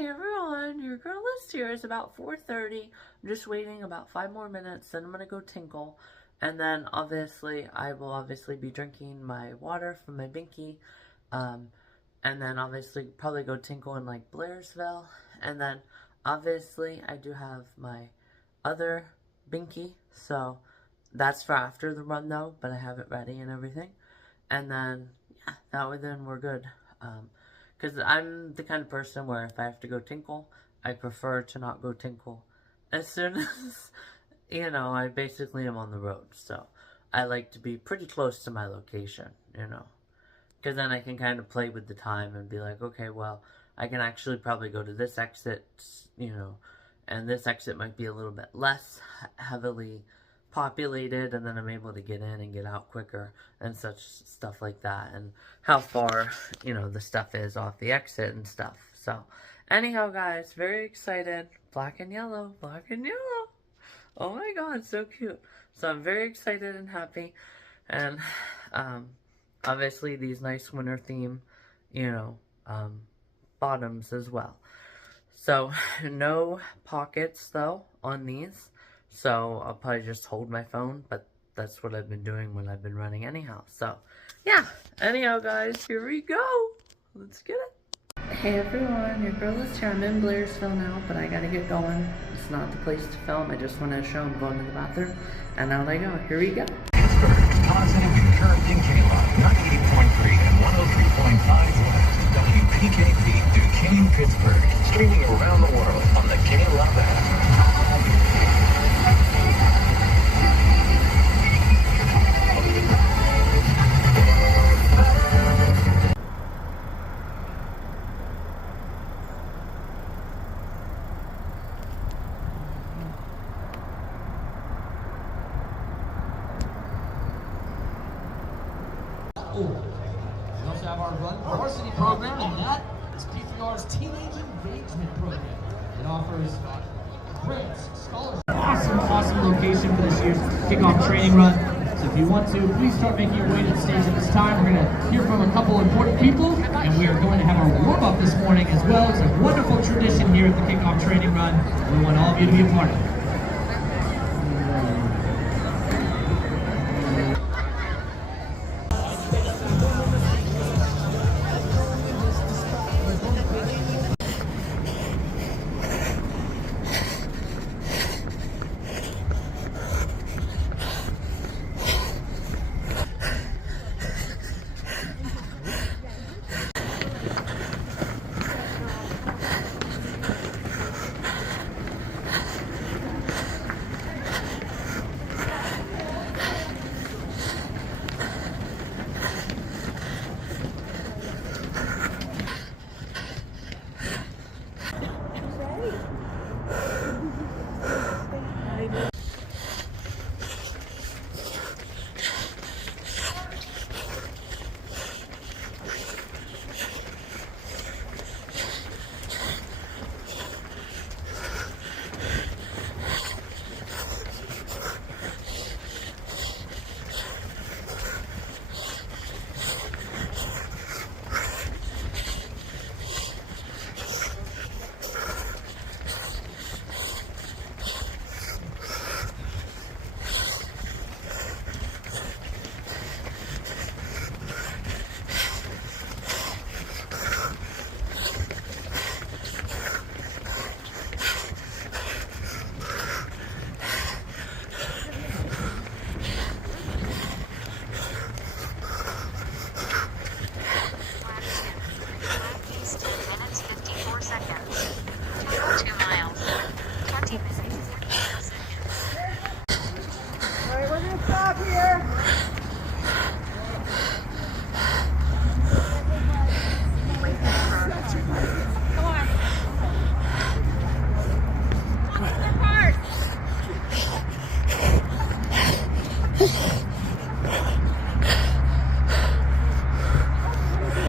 Hey everyone, your girl List here. It's about 4:30. I'm just waiting about 5 more minutes, then I'm gonna go tinkle. And then obviously I will be drinking my water from my binky. And then obviously probably go tinkle in like Blairsville. And then obviously I do have my other binky, so that's for after the run though, but I have it ready and everything. And then yeah, that way then we're good. Because I'm the kind of person where if I have to go tinkle, I prefer to not go tinkle as soon as, I basically am on the road. So I like to be pretty close to my location, because then I can kind of play with the time and be like, okay, well, I can actually probably go to this exit, and this exit might be a little bit less heavily populated, and then I'm able to get in and get out quicker and such stuff like that, and how far the stuff is off the exit and stuff. So anyhow guys, very excited. Black and yellow. Oh my god, so cute. So I'm very excited and happy, and obviously these nice winter theme bottoms as well. So no pockets though on these. So I'll probably just hold my phone, but that's what I've been doing when I've been running anyhow. So yeah, anyhow guys, here we go. Let's get it. Hey everyone, your girl is here. I'm in Blairsville now, but I gotta get going. It's not the place to film. I just want to show I'm going to the bathroom. And out I go. Here we go. Pittsburgh, positive and current in K-Love, 98.3 and 103.5 West. WPKP, Duquesne, Pittsburgh. Streaming around the world on the K-Love app. We also have our Run Varsity program, and that is P3R's Teenage Engagement Program. It offers grants, scholarships. Awesome location for this year's kickoff training run. So if you want to, please start making your way to the stage at this time. We're going to hear from a couple important people, and we are going to have our warm-up this morning as well. It's a wonderful tradition here at the kickoff training run. We want all of you to be a part of it.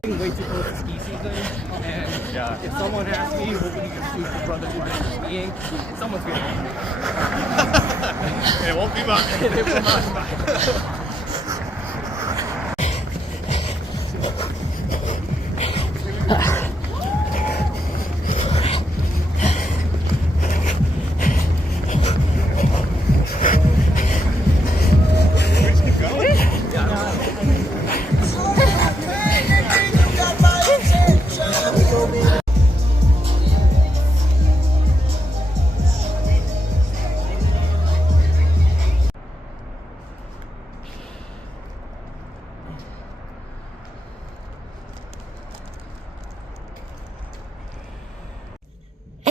Way too close to ski season, and if someone asks me what would you choose for brothers for skiing, someone's gonna it won't be mine. It will not be mine.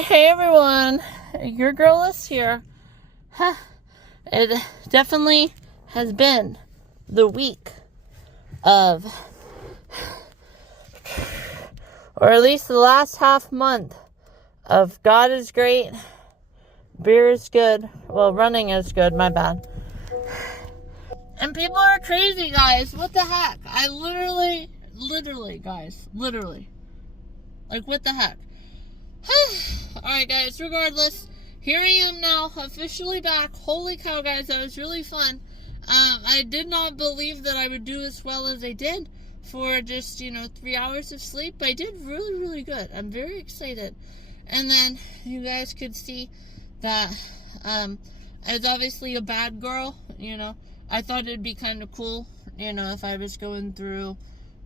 Hey everyone, your girl is here. Huh. It definitely has been the week of, or at least the last half month of God is great, beer is good, well, running is good, my bad. And people are crazy, guys. What the heck? I literally, guys, literally. Like, what the heck? Alright, guys, regardless, here I am now, officially back. Holy cow, guys, that was really fun. I did not believe that I would do as well as I did for just, 3 hours of sleep. I did really, really good. I'm very excited. And then you guys could see that I was obviously a bad girl, I thought it'd be kind of cool, if I was going through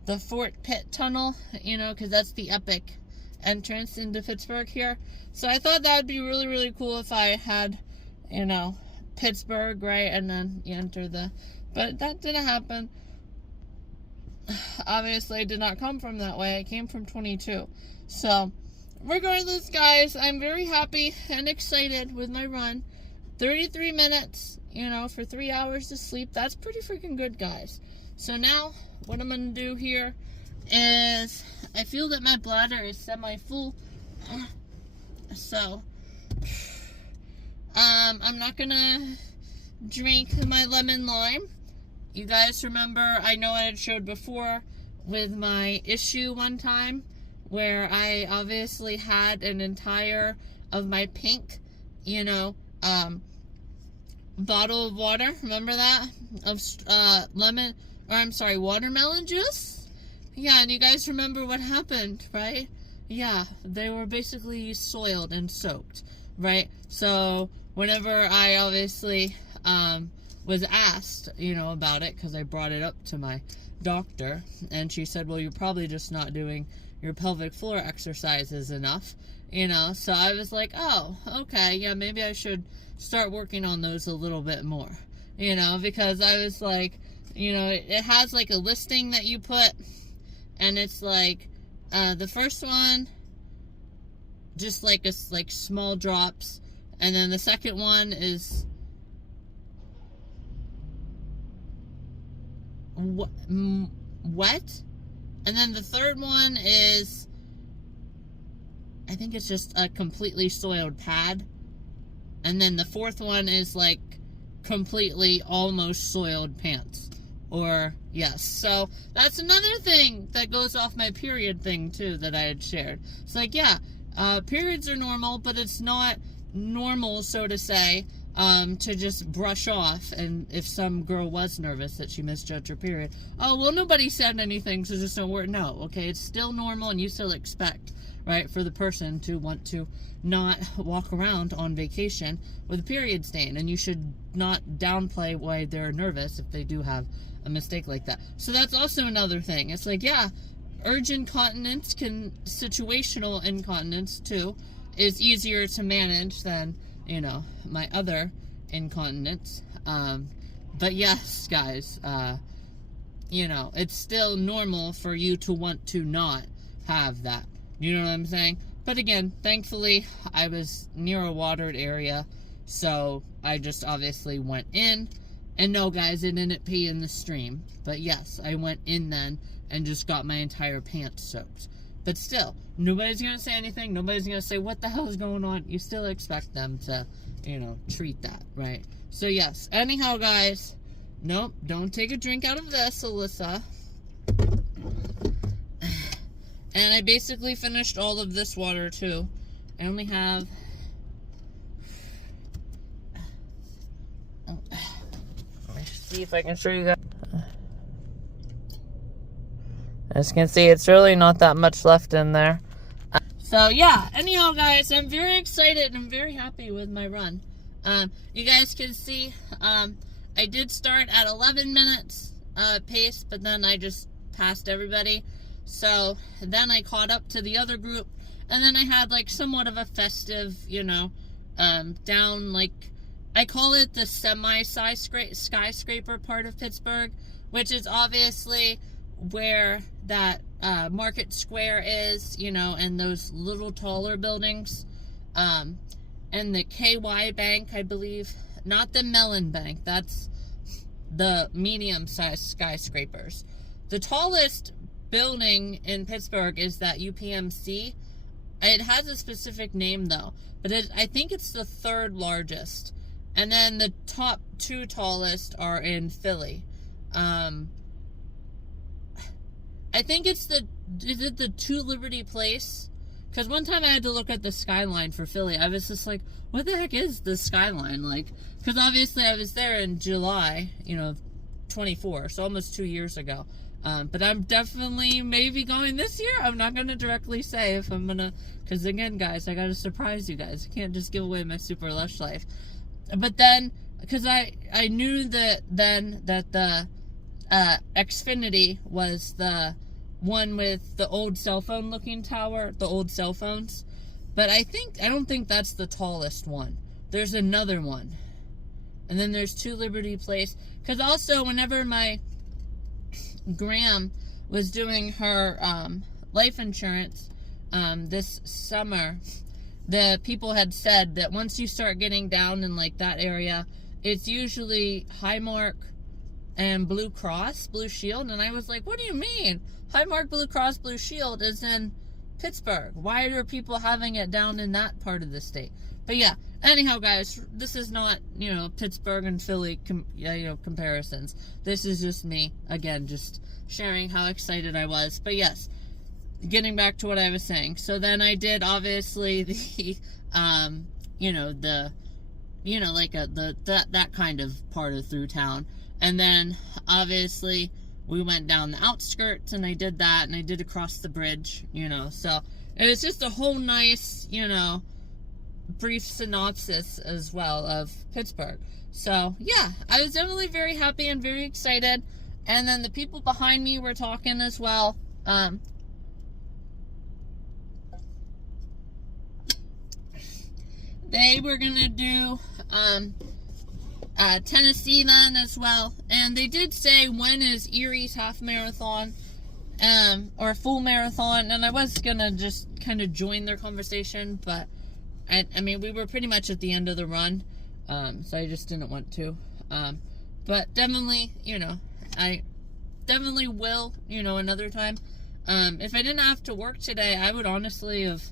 the Fort Pitt Tunnel, because that's the epic entrance into Pittsburgh here. So I thought that would be really, really cool if I had, Pittsburgh, right, and then you enter but that didn't happen. Obviously, it did not come from that way. It came from 22. So, regardless, guys, I'm very happy and excited with my run. 33 minutes, for 3 hours of sleep. That's pretty freaking good, guys. So now, what I'm going to do here is, I feel that my bladder is semi-full. So, I'm not going to drink my lemon lime. You guys remember, I know I had showed before with my issue one time, where I obviously had an entire of my pink, bottle of water, remember that? Of watermelon juice? Yeah, and you guys remember what happened, right? Yeah, they were basically soiled and soaked, right? So, whenever I obviously, was asked, about it, because I brought it up to my doctor, and she said, well, you're probably just not doing your pelvic floor exercises enough, so I was like, oh, okay, yeah, maybe I should start working on those a little bit more, because I was like, it has like a listing that you put, and it's like, the first one, just like small drops, and then the second one is wet, and then the third one is, I think it's just a completely soiled pad, and then the fourth one is like completely almost soiled pants. Or, yes, so that's another thing that goes off my period thing too that I had shared. It's like, yeah, periods are normal, but it's not normal, so to say, to just brush off. And if some girl was nervous that she misjudged her period, oh, well, nobody said anything, so just don't worry. No, okay, it's still normal, and you still expect, right, for the person to want to not walk around on vacation with a period stain, and you should not downplay why they're nervous if they do have a mistake like that. So that's also another thing. It's like, yeah, urge incontinence situational incontinence too is easier to manage than, my other incontinence. But yes, guys, it's still normal for you to want to not have that. You know what I'm saying? But again, thankfully, I was near a watered area, so I just obviously went in. And no, guys, I didn't pee in the stream. But yes, I went in then and just got my entire pants soaked. But still, nobody's going to say anything. Nobody's going to say, what the hell is going on? You still expect them to, treat that, right? So yes, anyhow, guys, nope, don't take a drink out of this, Alyssa. And I basically finished all of this water, too. I only have... see if I can show you guys. As you can see, it's really not that much left in there. So yeah, anyhow, guys, I'm very excited and very happy with my run. You guys can see, I did start at 11 minutes pace, but then I just passed everybody. So then I caught up to the other group, and then I had like somewhat of a festive, down like, I call it the semi-skyscraper part of Pittsburgh, which is obviously where that Market Square is, and those little taller buildings. and the KY Bank, I believe. Not the Mellon Bank. That's the medium-sized skyscrapers. The tallest building in Pittsburgh is that UPMC. It has a specific name, though. But I think it's the third largest. And then the top two tallest are in Philly. I think it's is it the 2 Liberty Place? Because one time I had to look at the skyline for Philly. I was just like, what the heck is the skyline? Like, because obviously I was there in July, 24, so almost 2 years ago. But I'm definitely maybe going this year. I'm not going to directly say if I'm going to, because again, guys, I got to surprise you guys. I can't just give away my super lush life. But then, because I knew that the Xfinity was the one with the old cell phone looking tower, the old cell phones. But I don't think that's the tallest one. There's another one. And then there's 2 Liberty Place. Because also, whenever my Graham was doing her life insurance this summer, the people had said that once you start getting down in like that area, it's usually Highmark and Blue Cross Blue Shield. And I was like, what do you mean? Highmark Blue Cross Blue Shield is in Pittsburgh. Why are people having it down in that part of the state? But yeah, anyhow, guys, this is not, Pittsburgh and Philly, comparisons. This is just me, again, just sharing how excited I was. But yes, getting back to what I was saying. So then I did, obviously, the, that kind of part of through town. And then, obviously, we went down the outskirts, and I did that, and I did across the bridge, So it was just a whole nice, brief synopsis as well of Pittsburgh. So, yeah, I was definitely very happy and very excited. And then the people behind me were talking as well. They were going to do Tennessee then as well. And they did say, when is Erie's half marathon or full marathon? And I was going to just kind of join their conversation, but I mean, we were pretty much at the end of the run, so I just didn't want to. But definitely, I definitely will, another time. If I didn't have to work today, I would honestly have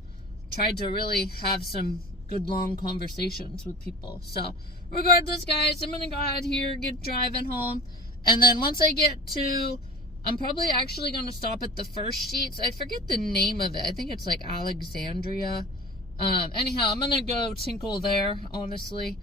tried to really have some good long conversations with people. So, regardless, guys, I'm going to go ahead here, get driving home. And then once I get to, I'm probably actually going to stop at the First Sheets. I forget the name of it. I think it's like Alexandria. Anyhow, I'm gonna go tinkle there, honestly,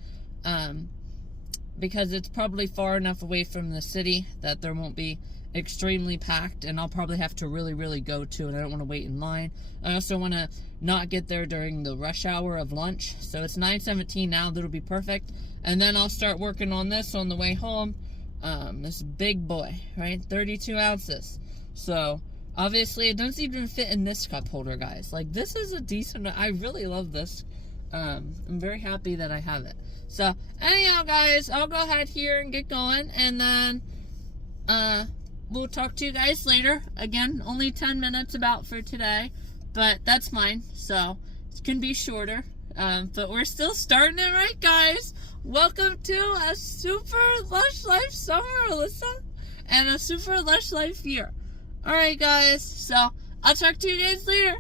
because it's probably far enough away from the city that there won't be extremely packed, and I'll probably have to really, really go to, and I don't want to wait in line. I also want to not get there during the rush hour of lunch, so it's 9:17 now. That'll be perfect, and then I'll start working on this on the way home. This big boy, right, 32 ounces, so obviously, it doesn't even fit in this cup holder, guys. Like, this is a decent, I really love this. I'm very happy that I have it. So, anyhow, guys, I'll go ahead here and get going. And then, we'll talk to you guys later. Again, only 10 minutes about for today. But that's fine. So, it can be shorter. But we're still starting it right, guys. Welcome to a super lush life summer, Alyssa. And a super lush life year. Alright, guys, so I'll talk to you guys later.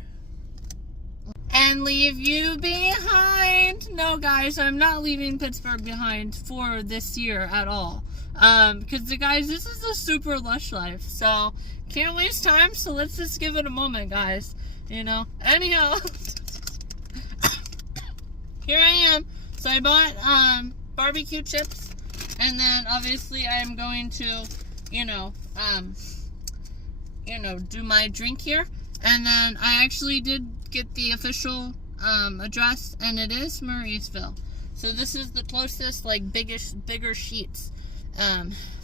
And leave you behind. No, guys, I'm not leaving Pittsburgh behind for this year at all. Because, guys, this is a super lush life. So, can't waste time, so let's just give it a moment, guys. Anyhow, here I am. So, I bought, barbecue chips. And then, obviously, I'm going to, do my drink here. And then I actually did get the official address, and it is Murraysville. So this is the closest, bigger Sheets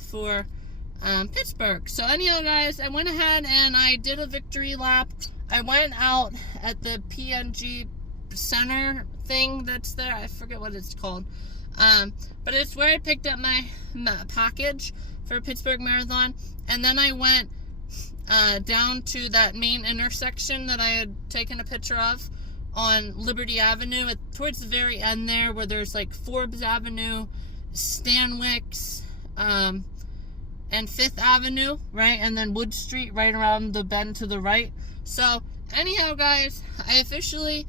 for Pittsburgh. So anyhow, guys, I went ahead and I did a victory lap. I went out at the PNG Center thing that's there. I forget what it's called. But it's where I picked up my package for Pittsburgh Marathon. And then I went down to that main intersection that I had taken a picture of on Liberty Avenue, towards the very end there, where there's like Forbes Avenue, Stanwix, and 5th Avenue, right? And then Wood Street right around the bend to the right. So, anyhow, guys, I officially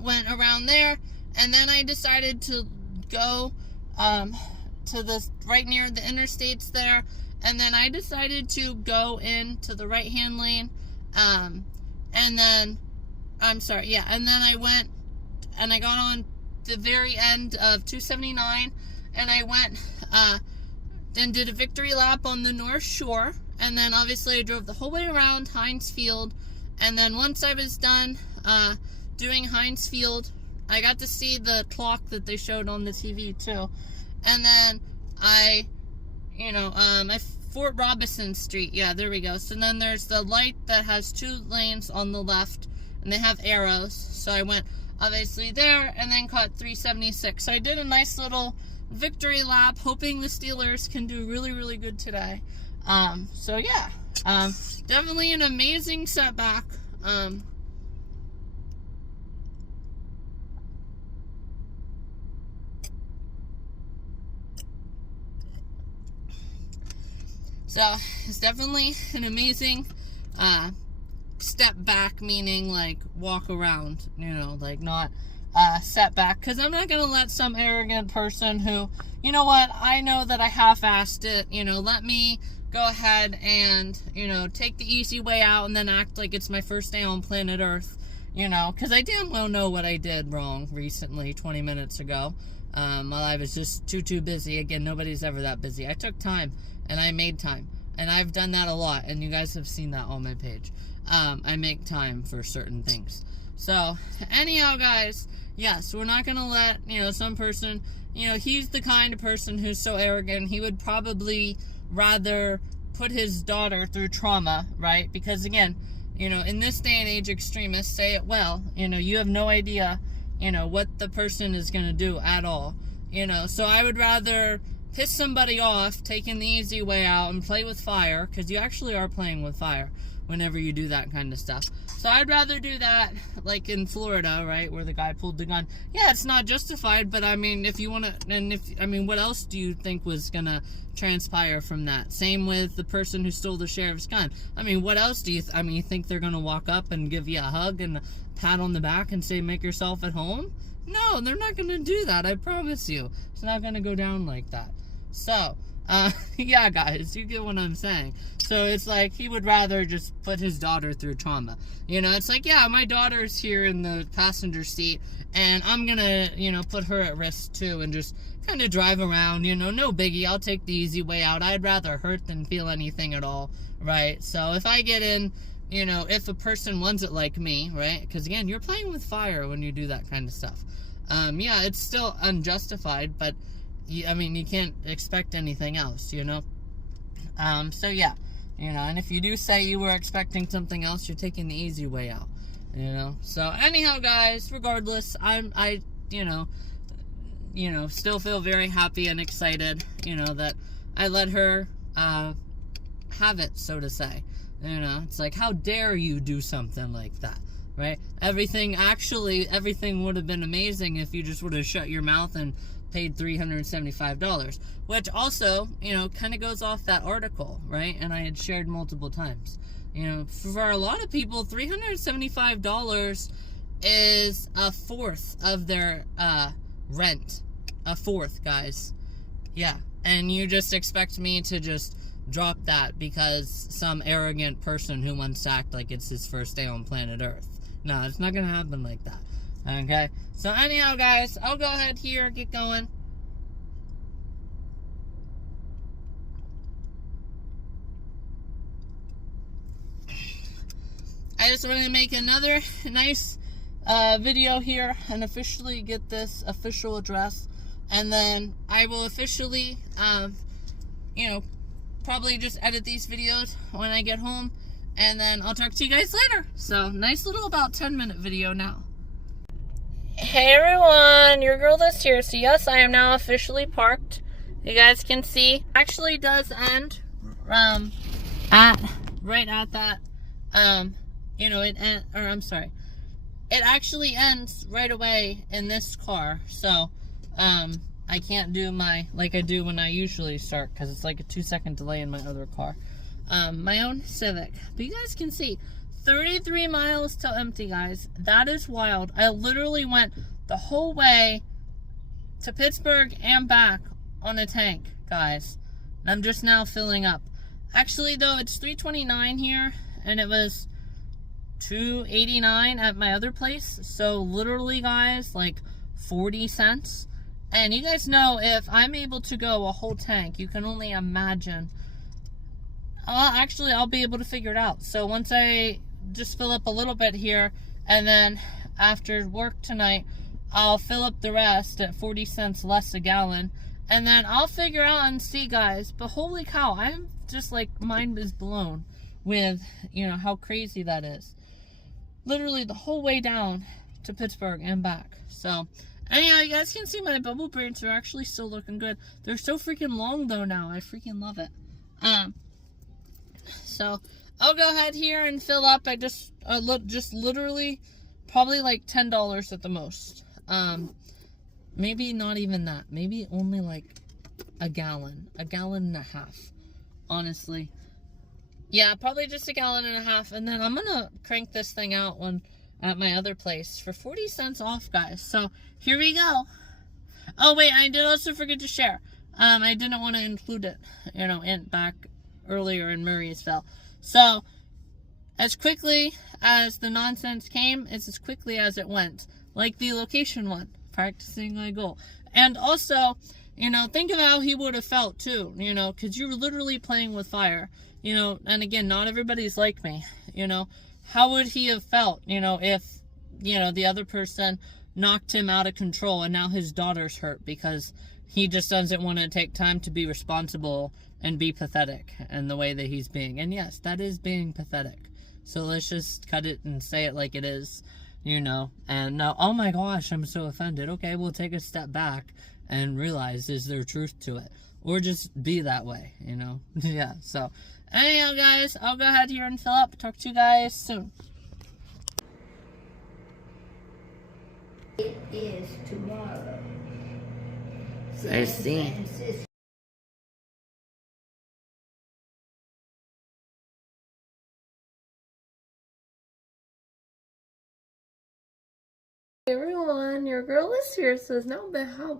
went around there, and then I decided to go to this right near the interstates there, and then I decided to go into the right-hand lane, and then I went and I got on the very end of 279, and I went and did a victory lap on the North Shore, and then obviously I drove the whole way around Heinz Field, and then once I was done doing Heinz Field, I got to see the clock that they showed on the TV too, and then Fort Robinson Street, yeah, there we go. So then there's the light that has 2 lanes on the left, and they have arrows, so I went obviously there, and then caught 376. So I did a nice little victory lap, hoping the Steelers can do really, really good today. So yeah, definitely an amazing setback. So it's definitely an amazing step back, meaning like walk around, like not setback, because I'm not going to let some arrogant person who, you know what, I know that I half-assed it, let me go ahead and, take the easy way out and then act like it's my first day on planet Earth, because I damn well know what I did wrong recently, 20 minutes ago, while I was just too busy. Again, nobody's ever that busy. I took time, and I made time, and I've done that a lot, and you guys have seen that on my page. I make time for certain things. So, anyhow, guys, yes, we're not going to let, some person, he's the kind of person who's so arrogant, he would probably rather put his daughter through trauma, right? Because, again, in this day and age, extremists say it well, you have no idea, what the person is going to do at all, so I would rather piss somebody off, taking the easy way out, and play with fire, because you actually are playing with fire whenever you do that kind of stuff. So I'd rather do that, like in Florida, right, where the guy pulled the gun. Yeah, it's not justified, but I mean, if you want to, what else do you think was gonna transpire from that? Same with the person who stole the sheriff's gun. I mean, what else do you, you think they're gonna walk up and give you a hug and a pat on the back and say, make yourself at home? No, they're not gonna do that, I promise you. It's not gonna go down like that. So, yeah, guys, you get what I'm saying. So it's like he would rather just put his daughter through trauma. It's like, yeah, my daughter's here in the passenger seat, and I'm gonna, put her at risk too, and just kind of drive around, no biggie. I'll take the easy way out. I'd rather hurt than feel anything at all, right? So if I get in, if a person wants it like me, right? Because again, you're playing with fire when you do that kind of stuff. Yeah, it's still unjustified, but you can't expect anything else, so yeah, and if you do say you were expecting something else, you're taking the easy way out, so anyhow, guys, regardless, I still feel very happy and excited, that I let her, have it, so to say, it's like, how dare you do something like that, right? Everything would have been amazing if you just would have shut your mouth and paid $375, which also, kind of goes off that article, right? And I had shared multiple times. For a lot of people, $375 is a fourth of their rent. A fourth, guys. Yeah. And you just expect me to just drop that because some arrogant person who wants to act like it's his first day on planet Earth. No, it's not going to happen like that. Okay, so anyhow, guys, I'll go ahead here, get going. I just wanted to make another nice video here and officially get this official address, and then I will officially, probably just edit these videos when I get home, and then I'll talk to you guys later. So, nice little about 10-minute video now. Hey everyone, your girl List here. So yes, I am now officially parked. You guys can see, actually does end right at that, I'm sorry. it actually ends right away in this car. So, I can't do like I do when I usually start, because it's like a 2-second delay in my other car. My own Civic. But you guys can see, 33 miles till empty, guys. That is wild. I literally went the whole way to Pittsburgh and back on a tank, guys. And I'm just now filling up. Actually, though, it's 329 here, and it was 289 at my other place. So literally, guys, like 40 cents. And you guys know, if I'm able to go a whole tank, you can only imagine. Actually, I'll be able to figure it out. So once I just fill up a little bit here, and then after work tonight, I'll fill up the rest at 40 cents less a gallon, and then I'll figure out and see, guys. But holy cow, I'm just like, mind is blown with, you know, how crazy that is. Literally the whole way down to Pittsburgh and back. So anyhow, you guys can see my bubble braids are actually still looking good. They're so freaking long though now. I freaking love it. So I'll go ahead here and fill up. I just literally probably like $10 at the most. Maybe not even that. Maybe only like a gallon and a half, honestly. Yeah, probably just a gallon and a half, and then I'm gonna crank this thing out at my other place for 40 cents off, guys. So here we go. Oh wait, I did also forget to share. I didn't want to include it, you know, back earlier in Murraysville. So as quickly as the nonsense came, it's as quickly as it went. Like the location one, practicing my goal. And also, you know, think of how he would have felt too, you know, because you were literally playing with fire, you know. And again, not everybody's like me, you know. How would he have felt, you know, if, you know, the other person knocked him out of control and now his daughter's hurt because he just doesn't want to take time to be responsible and be pathetic in the way that he's being. And yes, that is being pathetic. So let's just cut it and say it like it is, you know. And now, oh my gosh, I'm so offended. Okay, we'll take a step back and realize, is there truth to it? Or just be that way, you know. Yeah, so anyhow, guys, I'll go ahead here and fill up. Talk to you guys soon. It is tomorrow. I see. Hey everyone, your girl is here. So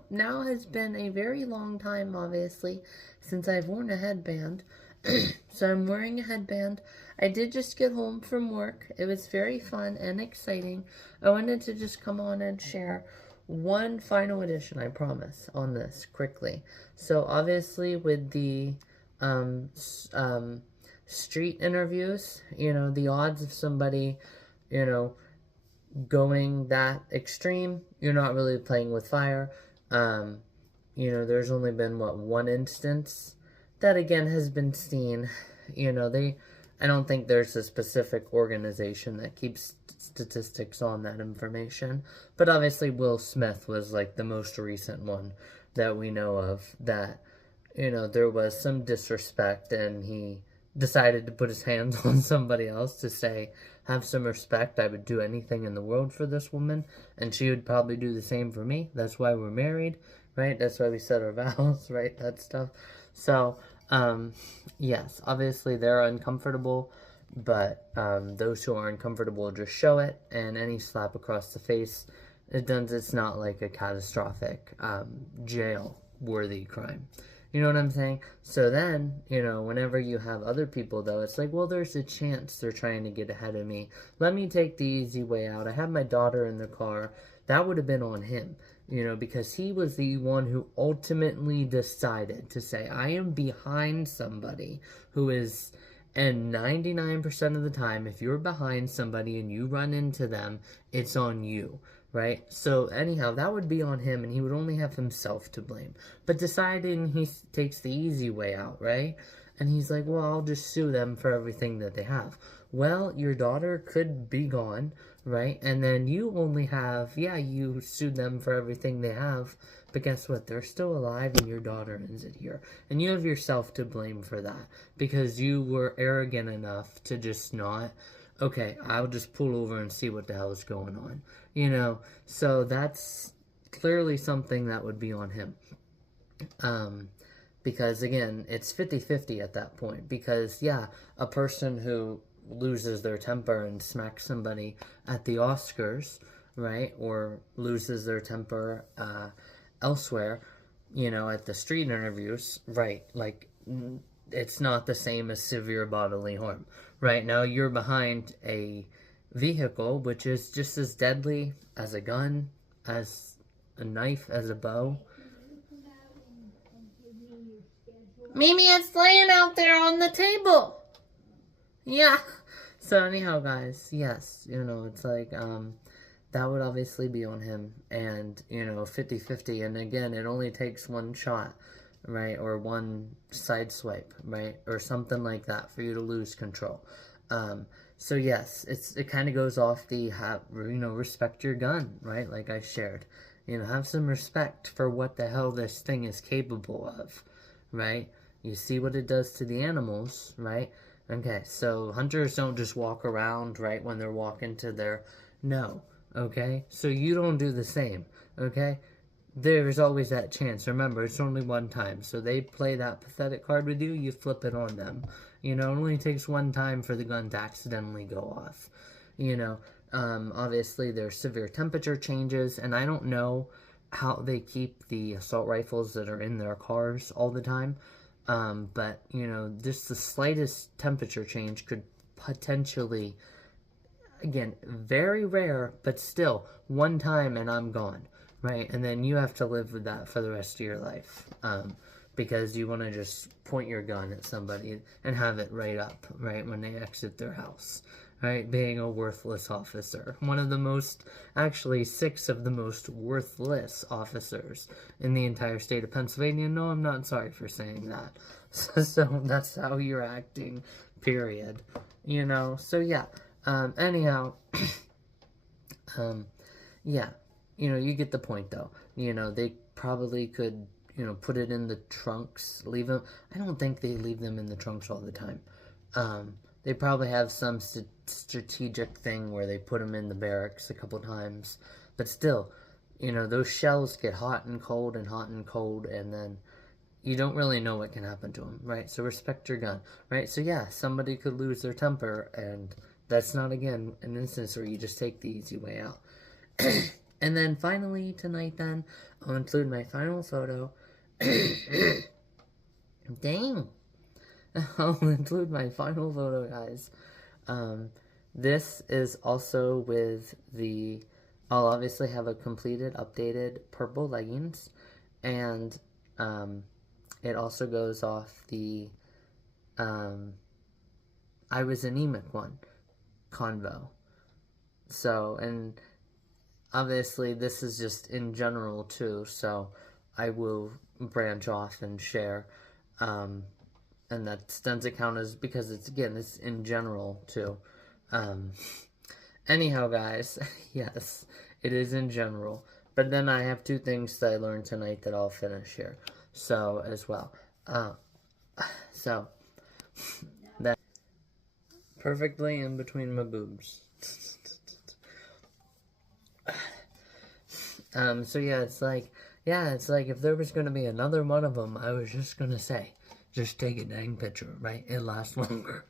now has been a very long time, obviously, since I've worn a headband. So I'm wearing a headband. I did just get home from work. It was very fun and exciting. I wanted to just come on and share one final edition, I promise, on this quickly. So obviously with the street interviews, you know, the odds of somebody, you know, going that extreme, you're not really playing with fire. You know, there's only been, what, one instance that again has been seen. You know, I don't think there's a specific organization that keeps statistics on that information, but obviously Will Smith was like the most recent one that we know of, that, you know, there was some disrespect and he decided to put his hands on somebody else to say, have some respect, I would do anything in the world for this woman, and she would probably do the same for me. That's why we're married, right? That's why we said our vows, right? That stuff. So, yes, obviously they're uncomfortable, but those who are uncomfortable just show it, and any slap across the face, it's not like a catastrophic jail-worthy crime. You know what I'm saying? So then, you know, whenever you have other people, though, it's like, well, there's a chance they're trying to get ahead of me. Let me take the easy way out. I have my daughter in the car. That would have been on him, you know, because he was the one who ultimately decided to say, I am behind somebody who is, and 99% of the time, if you're behind somebody and you run into them, it's on you. Right? So anyhow, that would be on him, and he would only have himself to blame. But deciding he takes the easy way out, right? And he's like, well, I'll just sue them for everything that they have. Well, your daughter could be gone, right? And then you only have, yeah, you sued them for everything they have, but guess what? They're still alive, and your daughter ends it here. And you have yourself to blame for that, because you were arrogant enough to just not okay, I'll just pull over and see what the hell is going on. You know, so that's clearly something that would be on him. Because again, it's 50-50 at that point. Because yeah, a person who loses their temper and smacks somebody at the Oscars, right, or loses their temper elsewhere, you know, at the street interviews, right, like, it's not the same as severe bodily harm. Right now, you're behind a vehicle which is just as deadly as a gun, as a knife, as a bow. Mimi, it's laying out there on the table. Yeah. So anyhow, guys, yes, you know, it's like, that would obviously be on him, and, you know, 50-50, and again, it only takes one shot, right, or one side swipe, right, or something like that for you to lose control. So yes, it kind of goes off the, respect your gun, right, like I shared. You know, have some respect for what the hell this thing is capable of, right? You see what it does to the animals, right? Okay, so hunters don't just walk around, right, when they're walking to their... No, okay? So you don't do the same, okay? There's always that chance. Remember, it's only one time. So they play that pathetic card with you, you flip it on them. You know, it only takes one time for the gun to accidentally go off. You know, obviously there's severe temperature changes, and I don't know how they keep the assault rifles that are in their cars all the time. But, you know, just the slightest temperature change could potentially, again, very rare, but still, one time and I'm gone, right? And then you have to live with that for the rest of your life, because you want to just point your gun at somebody and have it right up, right, when they exit their house, right? Being a worthless officer. One of the most, actually 6 of the most worthless officers in the entire state of Pennsylvania. No, I'm not sorry for saying that. So that's how you're acting, period. You know, so yeah. Anyhow, yeah, you know, you get the point, though. You know, they probably could, you know, put it in the trunks, leave them. I don't think they leave them in the trunks all the time. They probably have some strategic thing where they put them in the barracks a couple times. But still, you know, those shells get hot and cold and hot and cold, and then you don't really know what can happen to them, right? So respect your gun, right? So yeah, somebody could lose their temper, and that's not, again, an instance where you just take the easy way out. And then finally tonight, then, I'll include my final photo. Dang. I'll include my final photo, guys. This is also with the... I'll obviously have a completed, updated purple leggings, and it also goes off the I was anemic one convo. So, and obviously this is just in general too, so I will branch off and share, and that doesn't count as, because it's, again, it's in general too. Anyhow, guys, yes, it is in general, but then I have 2 things that I learned tonight that I'll finish here, so, as well. So, that perfectly in between my boobs. So yeah, it's like if there was gonna be another one of them, I was just gonna say, just take a dang picture, right? It lasts longer.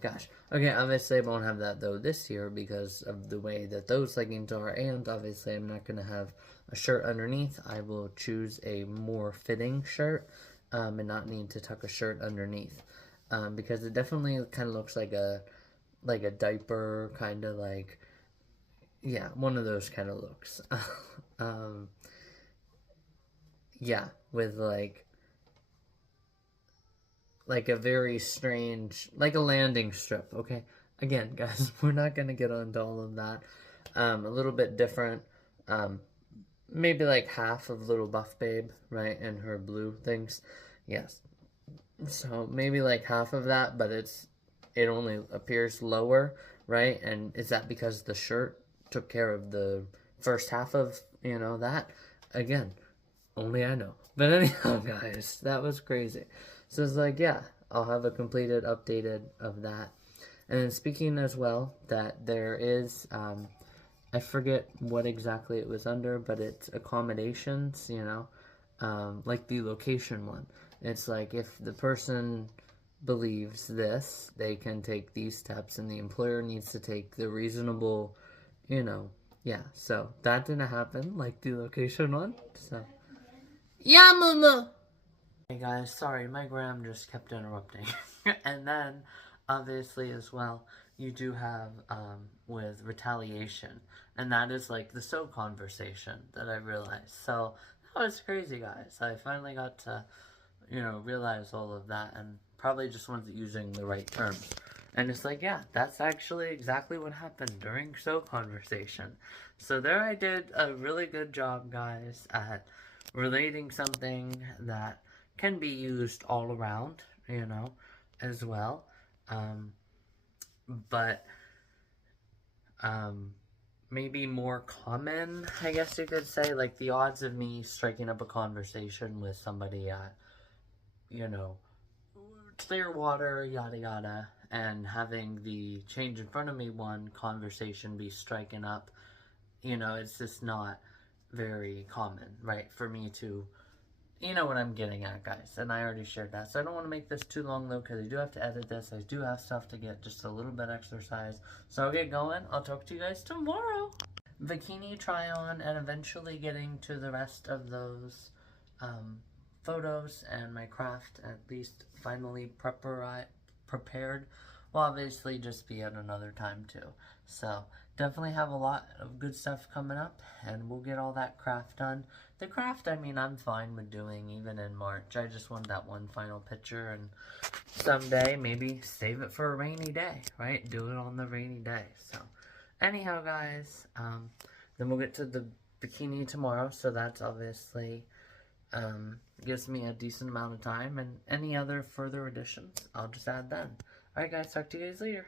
Gosh. Okay, obviously I won't have that, though, this year because of the way that those leggings are, and obviously I'm not gonna have a shirt underneath. I will choose a more fitting shirt, and not need to tuck a shirt underneath, because it definitely kind of looks like a diaper, kind of like, yeah, one of those kind of looks. Yeah, with like a very strange, like a landing strip, okay? Again, guys, we're not gonna get onto all of that. A little bit different. Maybe like half of Little Buff Babe, right, and her blue things. Yes. So maybe like half of that, but it only appears lower, right? And is that because the shirt took care of the first half of, you know, that? Again, only I know. But anyhow, guys, that was crazy. So it's like, yeah, I'll have a completed, updated of that. And speaking as well, that there is, I forget what exactly it was under, but it's accommodations, you know, like the location one. It's like if the person believes this, they can take these steps, and the employer needs to take the reasonable, you know, yeah. So that didn't happen, like the location one. So, yeah, mama. Hey guys, sorry, my gram just kept interrupting. And then, obviously as well, you do have, with retaliation, and that is like the so conversation that I realized. So, that was crazy, guys. I finally got to, you know, realize all of that, and probably just wasn't using the right terms. And it's like, yeah, that's actually exactly what happened during so conversation. So there I did a really good job, guys, at relating something that can be used all around, you know, as well. But maybe more common, I guess you could say, like the odds of me striking up a conversation with somebody at, you know, Clearwater, yada yada, and having the change in front of me one conversation be striken up, you know, it's just not very common, right, for me to, you know what I'm getting at, guys, and I already shared that, so I don't want to make this too long, though, because I do have to edit this, I do have stuff to get just a little bit exercise, so I'll get going, I'll talk to you guys tomorrow. Bikini try on, and eventually getting to the rest of those, photos, and my craft, at least finally prepared, will obviously just be at another time, too, so definitely have a lot of good stuff coming up, and we'll get all that craft done. The craft, I mean, I'm fine with doing even in March. I just want that one final picture, and someday, maybe save it for a rainy day, right? Do it on the rainy day. So, anyhow, guys, then we'll get to the bikini tomorrow, so that's obviously, gives me a decent amount of time, and any other further additions, I'll just add then. Alright, guys, talk to you guys later.